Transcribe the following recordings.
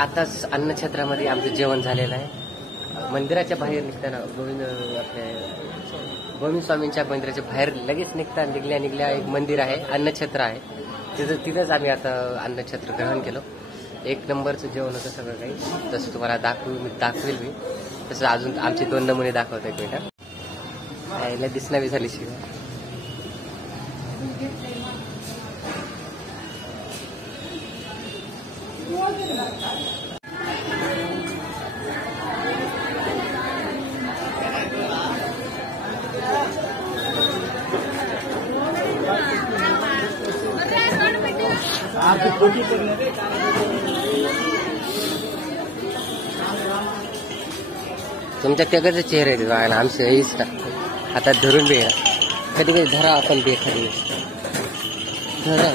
आताच अन्नछत्रामध्ये आमचं जेवण झालेलं आहे. मंदिराच्या बाहेर निघताना गोविंद स्वामींच्या मंदिराच्या बाहेर लगेच निघल्या एक मंदिर आहे, अन्नछत्र आहे. तिथंच आम्ही आता अन्नछत्र ग्रहण केलं. एक नंबरचं जेवण होतं सगळं काही. तसं तुम्हाला दाखवेल मी. तसं अजून आमचे 2 नमुने दाखवत एक मिनिटात. याला दिसना झाली शिवाय. तुमच्या त्याकडचे चेहरे आहेत बघायला. आमचे हेच का आता धरून बे कधी कधी धरा आपण बे खाली धरा.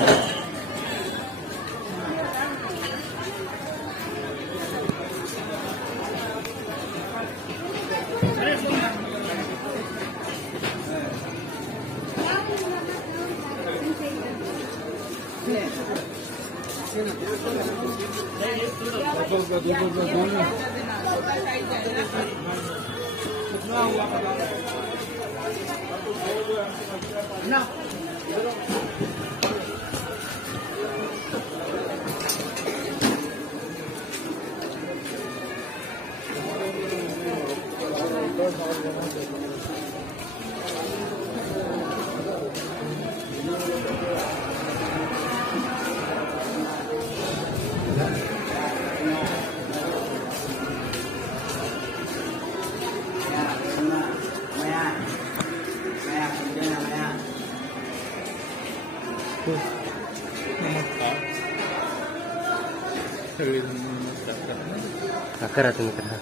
करा तुम्ही करा.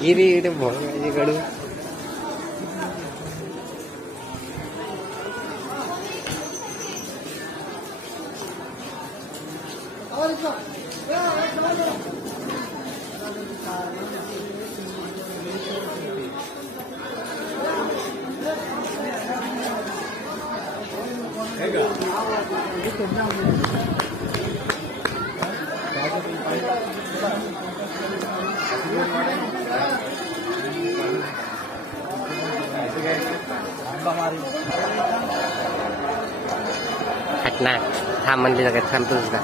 गिरी माझ्याकडून हटना थांब म्हणली जागा थांबतोच का.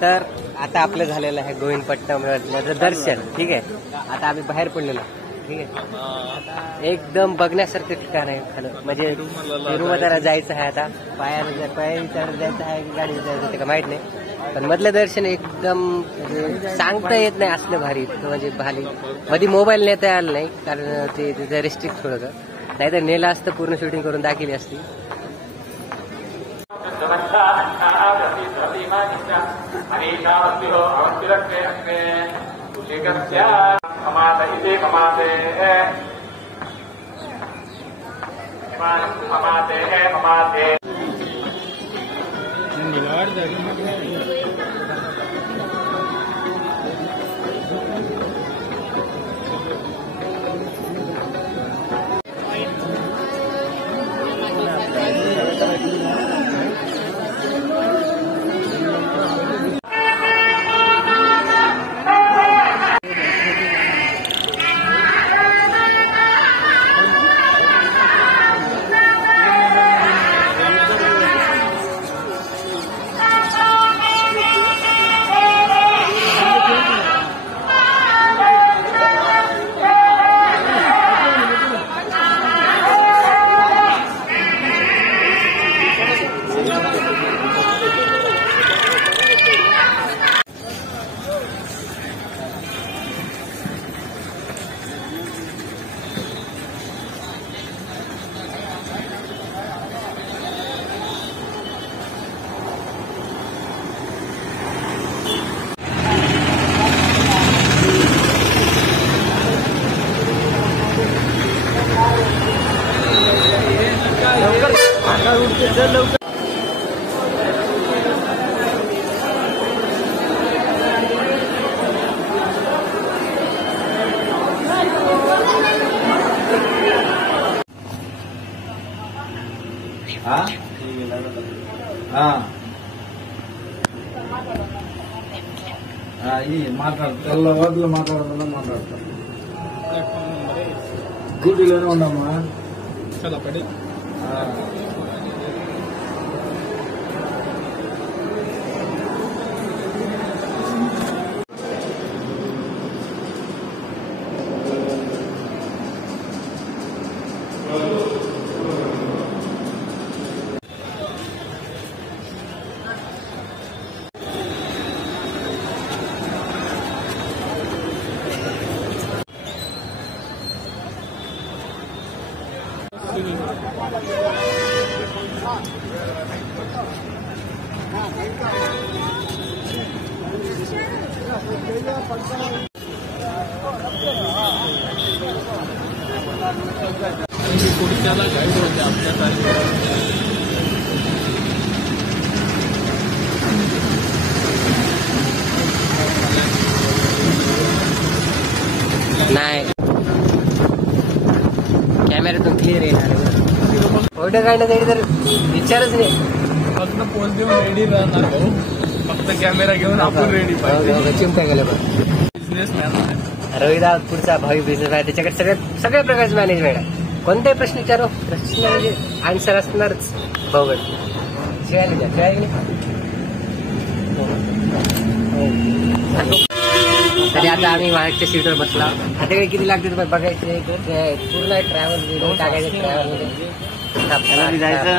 तर आता आपलं झालेलं आहे गोविंदपट्टणमधलं दर्शन. ठीक आहे, आता आम्ही बाहेर पडलेलो. ठीक आहे, एकदम बघण्यासारखं ठिकाण आहे खरं. म्हणजे तिरुमलाला जायचं आहे. आता पायाने जायचं आहे की गाडीने जायचं ते का माहित नाही. पण मधलं दर्शन एकदम म्हणजे सांगता येत नाही असलं भारी. म्हणजे भारी मध्ये मोबाईल नेता आला नाही कारण ते तिथं रिस्ट्रिक्ट थोडं. नाहीतर नेलं असतं पूर्ण शूटिंग करून दाखवली असती. ఈ మాట్లాడు తెల్ల వడ్లు మాట్లాడాలన్నా మాట్లాడతాం డ్యూటీలోనే ఉన్నామా చాలా పడి पुढच्याला गाईड होते आपल्या नाही कॅमेऱ्यातून क्लिअर येणार फोटो काढण्यासाठी तर विचारच नाही. फक्त पोच देऊन रेडी राहणार भाऊ. फक्त कॅमेरा घेऊन आपण रेडी पाहिजे. चिमटा गेलं बिझनेस मॅन रविदा पुढचा भावी बिझनेस आहे. त्याच्याकडे सगळ्या प्रकारचं मॅनेजमेंट आहे. कोणताही प्रश्न विचारो प्रश्न म्हणजे आन्सर असणारच भाऊगड. शिवायला द्या तरी आता आम्ही मागच्या सीटवर बसला. आता काही किती लागते तुम्हाला बघायचे पूर्ण ट्रॅव्हल व्हिडिओ टाकायचे. ट्रॅव्हल जायचं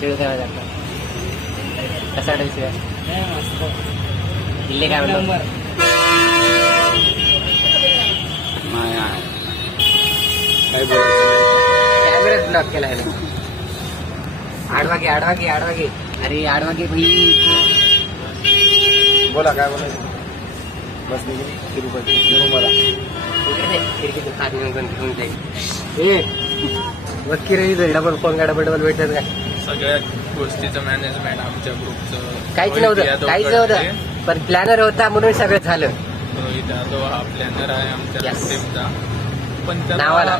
शिव काय म्हणतात कसा वाटेल शिवाय किल्ले काय म्हणतो कॅमेरा ब्लॉक केला आहे. आडवागे आडवागे आडवागे अरे आडवागे भाई बोला काय बोलायचं. बस तिरुपती मला खिडकीतून खात घेऊन जाईल. नक्की रही डबल फोन का डबल भेटत काय. सगळ्या गोष्टीचं मॅनेजमेंट आमच्या ग्रुपचं काहीच नव्हतं पण प्लॅनर होता म्हणून सगळं झालं. रोहित यादव हा प्लॅनर आहे आमच्या टीमचा. पण नावाला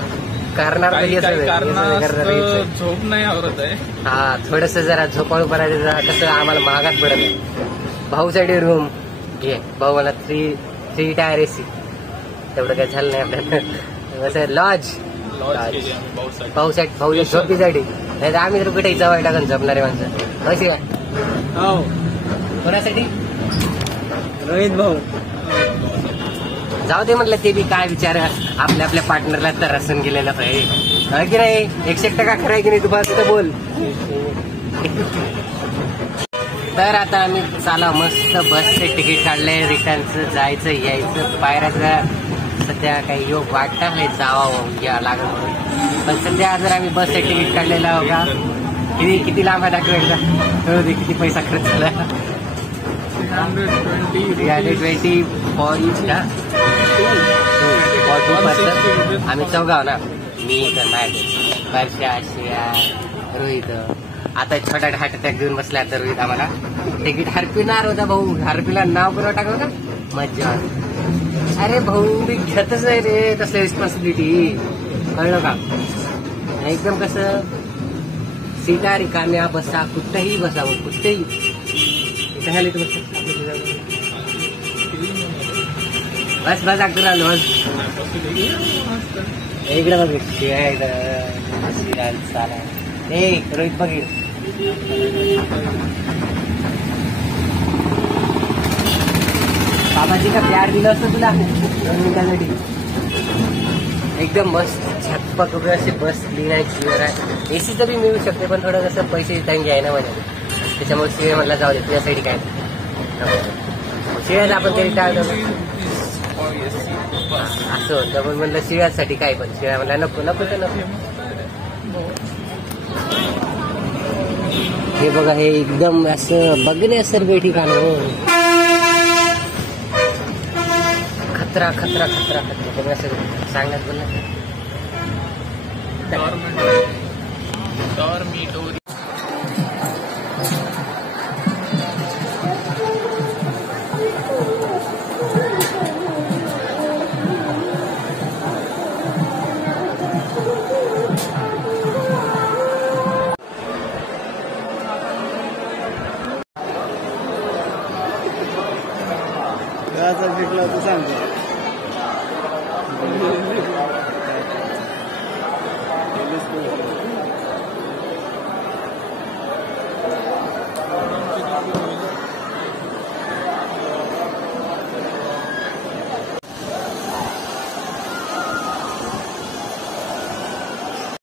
करणार झोप नाही आवरत आहे. हा थोडस जरा झोपाळू करायचं जरा कसं आम्हाला महागात पडत आहे. भाऊसाठी रूम घे. भाऊ मला थ्री टायर एसी तेवढं काही झालं नाही आपल्याला. लॉज भाऊसाठी भाऊ झोपीसाठी नाही तर आम्ही तर कुठे जवळ टाकून झोपणारे माणसं कशी काय. हो कोणासाठी रोहित भाऊ जाऊ दे म्हटलं. ते बी काय विचार आपल्या आपल्या पार्टनरला तर रसन गेलेलं पाहिजे की नाही. 100% खरं आहे की नाही. तू बस बोल. तर आता आम्ही चाला मस्त बसचे तिकीट काढले. रिटर्नचं जायचं यायचं पायऱ्याचं सध्या काही योग वाटत नाही जावं या लागत म्हणून. पण सध्या जर आम्ही बसचे तिकीट काढलेला होता किती लांब आहे दाखवायचा किती पैसा खर्च झाला. 320 फॉर इच का फॉर 2 पर्सन. आम्ही चौगाव ना. मी तर नाही वर्षा आशिया रोहित. आता छोटा हार्ट अटॅक घेऊन बसला तर रोहित आम्हाला तिकीट हरपिणार होता भाऊ. हरपीला नाव करून टाकलं का मज्जा. अरे भाऊ मी घेतच नाही रे तसं रिस्पॉन्सिबिलिटी कळलं का. एकदम कसं सीटा रिकाम्या बसा कुठेही बसा कुठेही झाली तर बस बस अगदी राहिलो. इकडे बघ चाला रोहित बघील बाबाजी का प्यार दिलं असतं तुला 2 मिनिटांसाठी. एकदम मस्त झटपट वगैरे अशी बस क्लीन आहे क्लिअर आहे. एसीचं बी मिळू शकते पण थोडं कसं पैसे टाइम आहे ना माझ्या त्याच्यामुळे शिवाय म्हटलं जाऊ दे तुझ्यासाठी काय शिवायला आपण तरी टाळलं असं होतं. पण म्हणलं शिव्यासाठी काय पण शिवाय म्हणला नको नको तर नको. हे बघा हे एकदम असं बघण्यासारखं ठिकाण हो. खतरा खतरा खतरा खतरा बघण्यासारखं सांगण्यात बोलला. दहाचा भेटला तर सांगतो